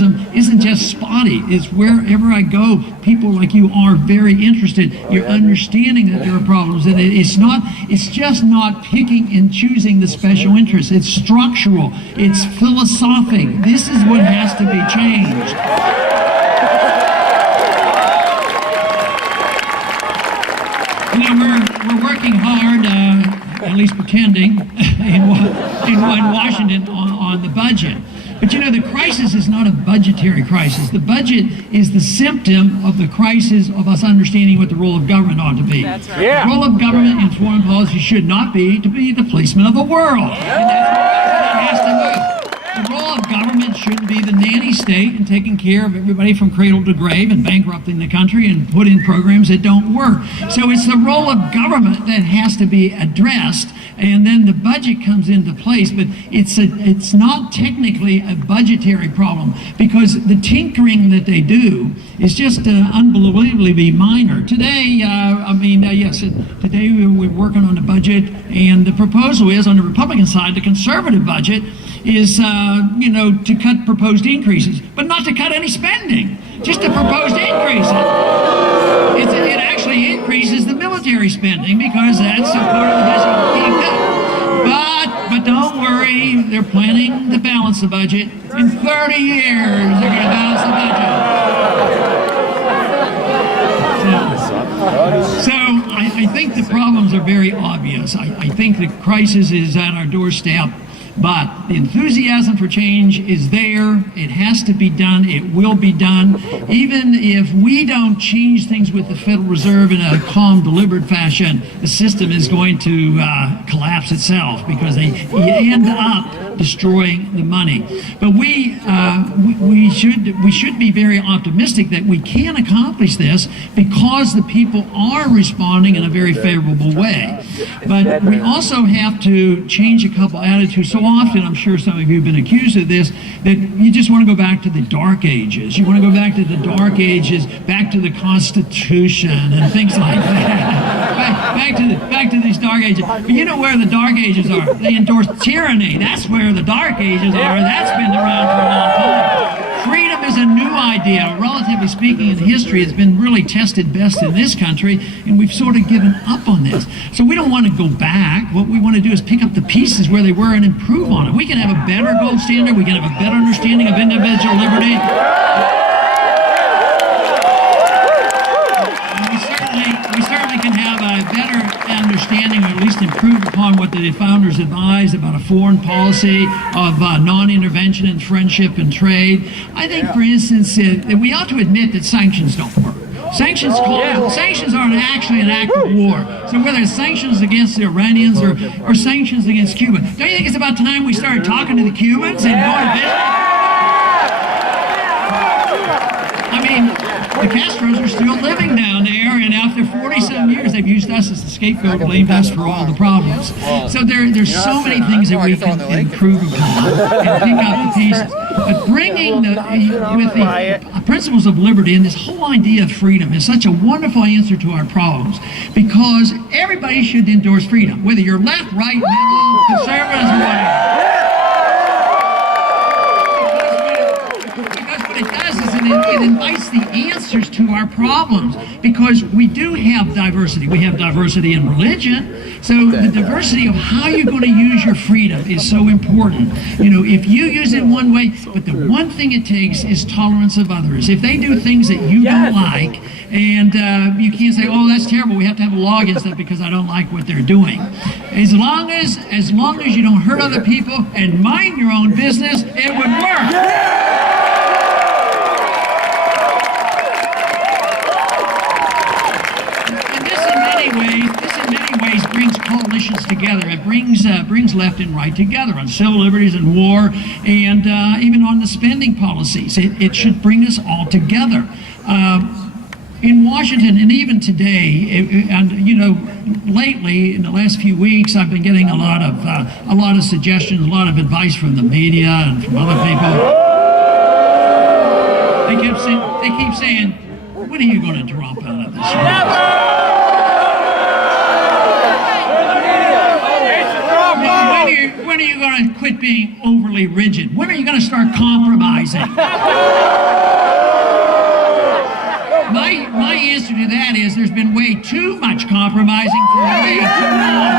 journalism isn't just spotty. It's wherever I go, people like you are very interested. You're understanding that there are problems, and it's just not picking and choosing the special interests. It's structural. It's philosophic. This is what has to be changed. We're working hard, at least pretending, in Washington on the budget. But the crisis is not a budgetary crisis. The budget is the symptom of the crisis of us understanding what the role of government ought to be. That's right. The role of government in foreign policy should not be to be the policeman of the world. And that has to move. The role of government shouldn't be the nanny state and taking care of everybody from cradle to grave and bankrupting the country and put in programs that don't work. So it's the role of government that has to be addressed, and then the budget comes into place. But it's not technically a budgetary problem, because the tinkering that they do is just unbelievably minor. Today, yes, today we're working on the budget, and the proposal is, on the Republican side, the conservative budget is, to cut proposed increases, but not to cut any spending, just to proposed increases. It actually increases the military spending, because that's a part of the budget. But don't worry, they're planning to balance the budget. In 30 years, they're going to balance the budget. So I think the problems are very obvious. I think the crisis is at our doorstep. But the enthusiasm for change is there. It has to be done. It will be done. Even if we don't change things with the Federal Reserve in a calm, deliberate fashion, the system is going to collapse itself, because they end up destroying the money. But we should be very optimistic that we can accomplish this, because the people are responding in a very favorable way. But we also have to change a couple attitudes. So often, I'm sure some of you have been accused of this, that you just want to go back to the Dark Ages. You want to go back to the Dark Ages, back to the Constitution and things like that. back to these Dark Ages. But you know where the Dark Ages are? They endorse tyranny. That's where the Dark Ages are. That's been around for a long time. Freedom is a new idea. Relatively speaking, in history, it's been really tested best in this country, and we've sort of given up on this. So we don't want to go back. What we want to do is pick up the pieces where they were and improve on it. We can have a better gold standard. We can have a better understanding of individual liberty. And we certainly can have a better understanding, or at least improve upon what the founders advised about a foreign policy of non-intervention in friendship and trade. I think, for instance, that we ought to admit that sanctions don't work. Sanctions aren't actually an act of war. So whether it's sanctions against the Iranians or sanctions against Cuba, don't you think it's about time we started talking to the Cubans and going to visit? I mean, the Castros are still living down there, and after 40-some years, they've used us as the scapegoat, blamed us for all the problems. So there's so many things that we can improve upon and pick up the pieces. But bringing with the principles of liberty and this whole idea of freedom is such a wonderful answer to our problems, because everybody should endorse freedom, whether you're left, right, middle, conservatives, or whatever. It invites the answers to our problems, because we do have diversity. We have diversity in religion, so the diversity of how you're going to use your freedom is so important. If you use it one way, but the one thing it takes is tolerance of others. If they do things that you don't like, and you can't say, "Oh, that's terrible, we have to have a law against that because I don't like what they're doing." As long as you don't hurt other people and mind your own business, it would work. This in many ways brings coalitions together. It brings left and right together on civil liberties and war, and even on the spending policies. It should bring us all together. In Washington, and even today, lately in the last few weeks, I've been getting a lot of suggestions, a lot of advice from the media and from other people. They keep saying, "When are you going to drop out of this?" Never! When are you going going to quit being overly rigid? When are you going to start compromising? My answer to that is there's been way too much compromising for way too long.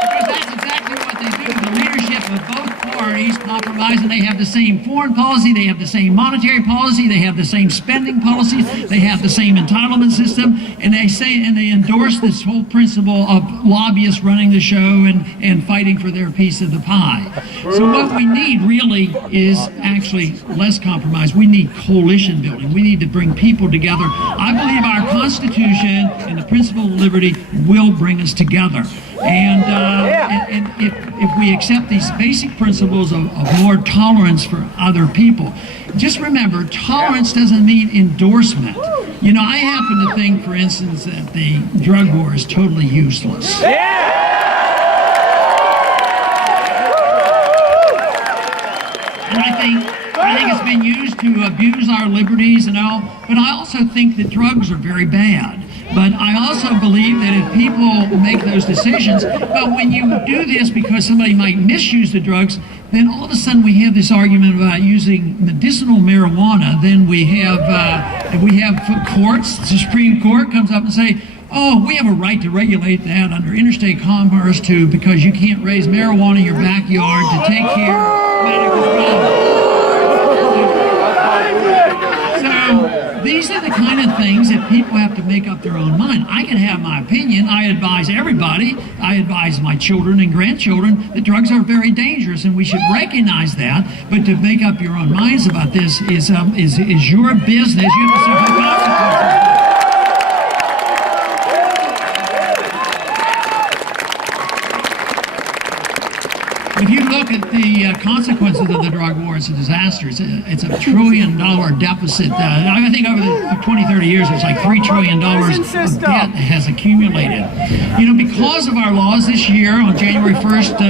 Because that's exactly what they do. The leadership of both parties compromise, and they have the same foreign policy, they have the same monetary policy, they have the same spending policies, they have the same entitlement system, and they endorse this whole principle of lobbyists running the show and fighting for their piece of the pie. So what we need really is actually less compromise. We need coalition building. We need to bring people together. I believe our Constitution and the principle of liberty will bring us together. And if we accept these basic principles of more tolerance for other people, just remember, tolerance doesn't mean endorsement. You know, I happen to think, for instance, that the drug war is totally useless. And I think it's been used to abuse our liberties and all, but I also think that drugs are very bad. But I also believe that if people make those decisions, but when you do this because somebody might misuse the drugs, then all of a sudden we have this argument about using medicinal marijuana. Then we have courts, the Supreme Court comes up and say, oh, we have a right to regulate that under interstate commerce too, because you can't raise marijuana in your backyard to take care of medical problems. So these are the kind of things that people have to make up their own mind. I can have my opinion. I advise everybody. I advise my children and grandchildren that drugs are very dangerous, and we should recognize that. But to make up your own minds about this is your business. You have to suffer consequences. If you look at the consequences of the drug war, it's a disaster. It's a $1 trillion deficit. I think over the 20, 30 years, it's like $3 trillion of debt has accumulated. You know, because of our laws this year, on January 1st,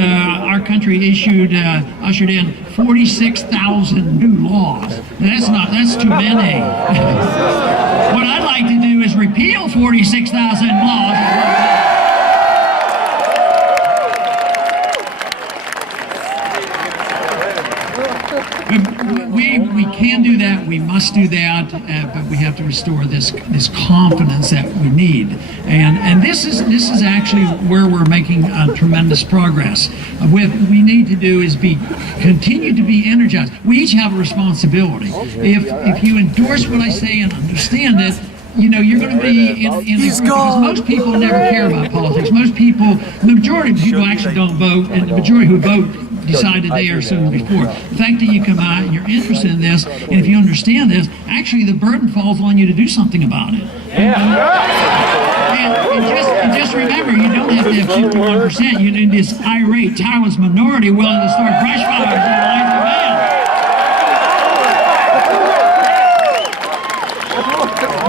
our country ushered in 46,000 new laws. That's too many. What I'd like to do is repeal 46,000 laws. We can do that. We must do that, but we have to restore this confidence that we need. And this is actually where we're making tremendous progress. What we need to do is continue to be energized. We each have a responsibility. If you endorse what I say and understand it, you know, you're going to be in a group, because most people never care about politics. The majority of people actually don't vote, and the majority who vote decided they are soon before. The fact that you come out and you're interested in this, and if you understand this, actually the burden falls on you to do something about it. And just remember, you don't have to have 51%. You need this irate, tireless minority willing to start brush fires in the life of man.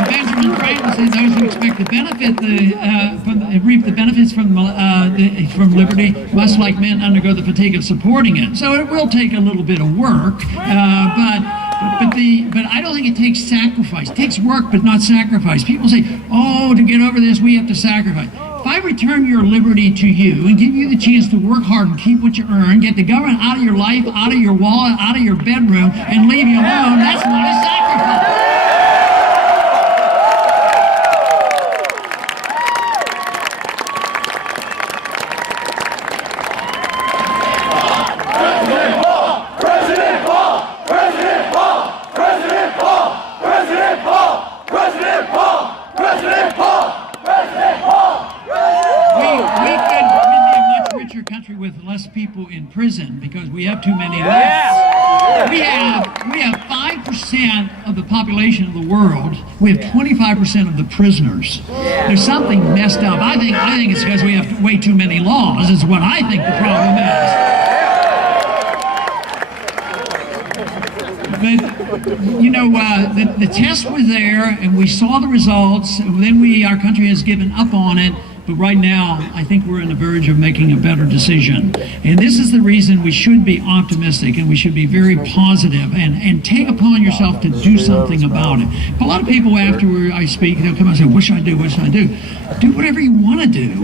Benjamin Franklin said those who expect to benefit reap the benefits from liberty must, like men, undergo the fatigue of supporting it. So it will take a little bit of work, but I don't think it takes sacrifice. It takes work, but not sacrifice. People say, oh, to get over this, we have to sacrifice. If I return your liberty to you and give you the chance to work hard and keep what you earn, get the government out of your life, out of your wallet, out of your bedroom, and leave you alone, that's not a sacrifice. People in prison because we have too many left. We have 5% of the population of the world. We have 25% of the prisoners. There's something messed up. I think it's because we have way too many laws is what I think the problem is. But you know, the test was there, and we saw the results. And then our country has given up on it. But right now, I think we're on the verge of making a better decision. And this is the reason we should be optimistic, and we should be very positive and take upon yourself to do something about it. But a lot of people, after I speak, they'll come and say, what should I do? What should I do? Do whatever you want to do.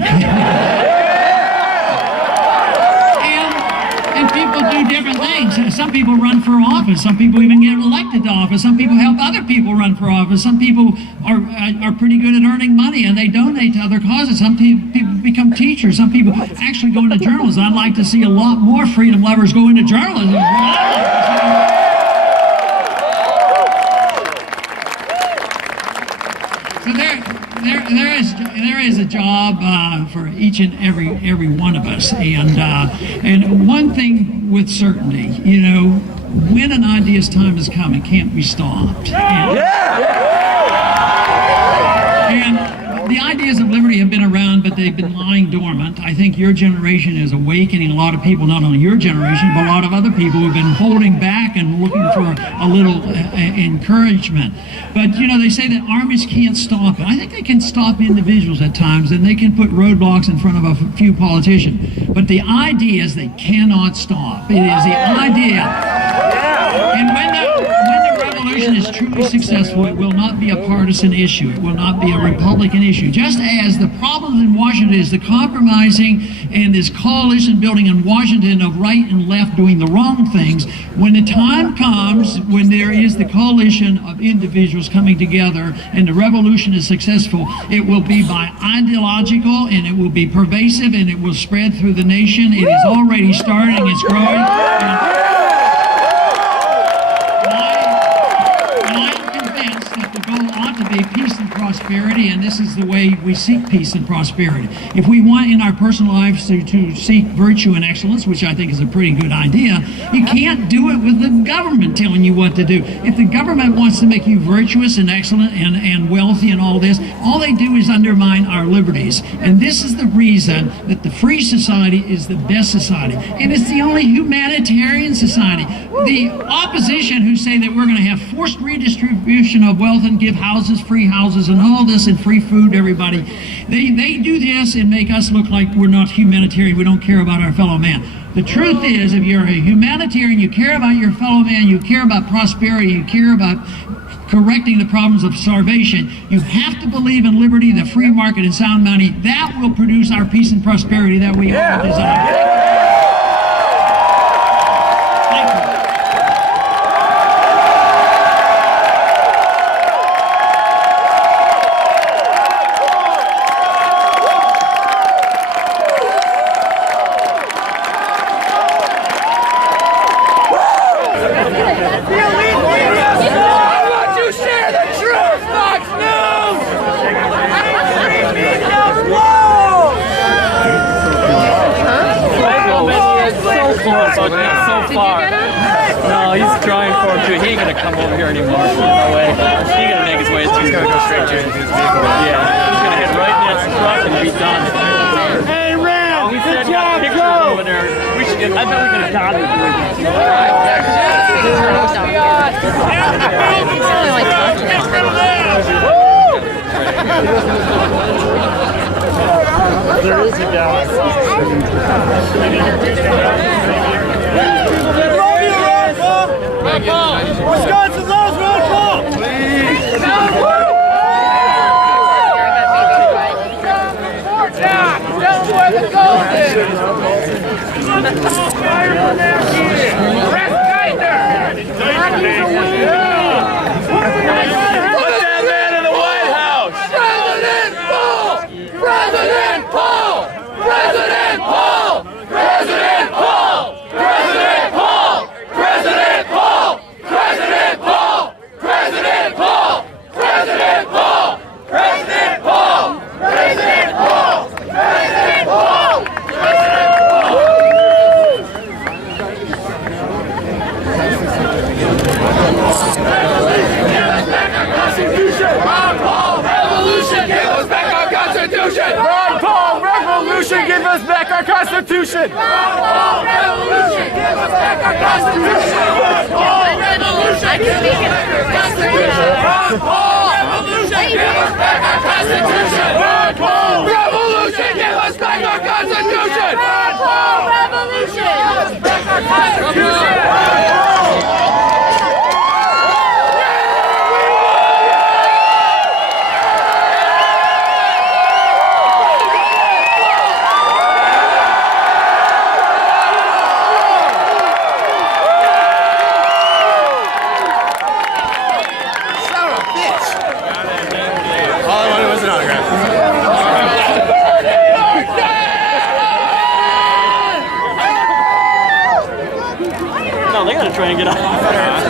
things. Some people run for office. Some people even get elected to office. Some people help other people run for office. Some people are pretty good at earning money and they donate to other causes. Some people become teachers. Some people actually go into journalism. I'd like to see a lot more freedom lovers go into journalism. So there is a job for each and every one of us, and one thing with certainty, you know, when an idea's time has come, it can't be stopped. And the ideas of liberty have been around, but they've been lying dormant. I think your generation is awakening a lot of people, not only your generation, but a lot of other people who have been holding back and looking for a little encouragement. But, you know, they say that armies can't stop it. I think they can stop individuals at times, and they can put roadblocks in front of a few politicians. But the ideas they cannot stop. It is the idea. And when the revolution is truly successful, it will not be a partisan issue. It will not be a Republican issue. Just as the problems in Washington is the compromising and this coalition building in Washington of right and left doing the wrong things, when the time comes when there is the coalition of individuals coming together and the revolution is successful, it will be by ideological and it will be pervasive and it will spread through the nation. It is already starting. It's growing. Peace and prosperity, and this is the way we seek peace and prosperity. If we want in our personal lives to seek virtue and excellence, which I think is a pretty good idea, you can't do it with the government telling you what to do. If the government wants to make you virtuous and excellent and wealthy and all this, all they do is undermine our liberties. And this is the reason that the free society is the best society. And it's the only humanitarian society. The opposition who say that we're going to have forced redistribution of wealth and give houses, free houses, and all this, and free food to everybody. They do this and make us look like we're not humanitarian. We don't care about our fellow man. The truth is, if you're a humanitarian, you care about your fellow man, you care about prosperity, you care about correcting the problems of starvation, you have to believe in liberty, the free market, and sound money. That will produce our peace and prosperity that we all desire. No, he's trying for him too. He ain't gonna come over here anymore. No way. He's gonna make his way to. He's gonna go straight to his vehicle. Yeah, he's gonna hit right in his truck and be done. Hey, Ram! We said got pictures over there. We should get. I bet we could have got it. There is a guy. Wisconsin loves Ron Paul! Please! Down where the goal is! Press Geithner! Put that man in the White House! President Paul! President Paul! President Paul! President Paul! President Paul! President Paul! President Paul! President Paul! President Paul! President Paul! President Paul! President Paul! President Revolution, give us back our Constitution! Ron Paul, Revolution, give us back our Constitution! Ron Paul, Revolution, give us back our Constitution! Ron Paul, Revolution, give us back our Constitution! Ron Paul, Revolution, give us back our Constitution! Ron Paul, Revolution, give us back our Constitution! try and get out.